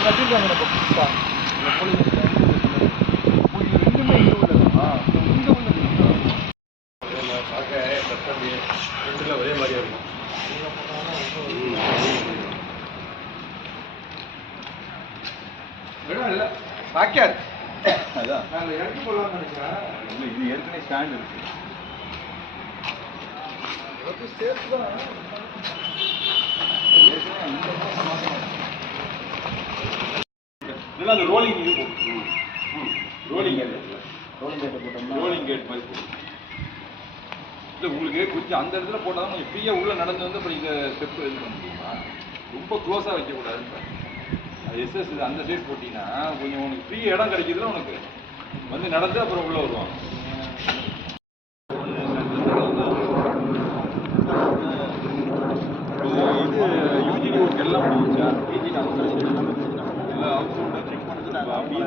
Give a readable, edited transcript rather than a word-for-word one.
கட்டிருக்காங்க நம்ம புதுசா இந்த கோழிகள் ரெண்டுமே இங்கே உள்ளதா இங்கே உள்ளது பார்க்க ரெண்டுல ஒரே மாதிரியா இருக்கும் இல்லை பாக்கியார் அதான் நாங்கள் இறக்கி போடலாம்னு நினைக்கிறேன் இல்லை இது ஏற்கனவே ஸ்டாண்ட் இருக்கு சேர்த்து தான் இதெல்லாம் அந்த ரோலிங் இருக்கும் ரோலிங் கேட் ரோலிங் கேட் மாதிரி போடும் இல்லை உங்களுக்கு கொஞ்சம் அந்த இடத்துல போட்டால் தான் கொஞ்சம் ஃப்ரீயாக உள்ளே நடந்து வந்து அப்புறம் இந்த ஸ்டெப் இது பண்ண முடியுமா ரொம்ப க்ளோஸாக வைக்கக்கூடாது அது எஸ்எஸ் இது அந்த சைடு போட்டிங்கன்னா கொஞ்சம் உனக்கு ஃப்ரீ இடம் கிடைக்கிதுல உனக்கு வந்து நடந்து அப்புறம் உள்ளே வருவாங்க இது யூஜிடி ஒர்க் எல்லாம் முடிஞ்சா யூஜிடி இல்லை ஹவுஸ் செக் பண்ணுறது நாங்கள் அப்படியே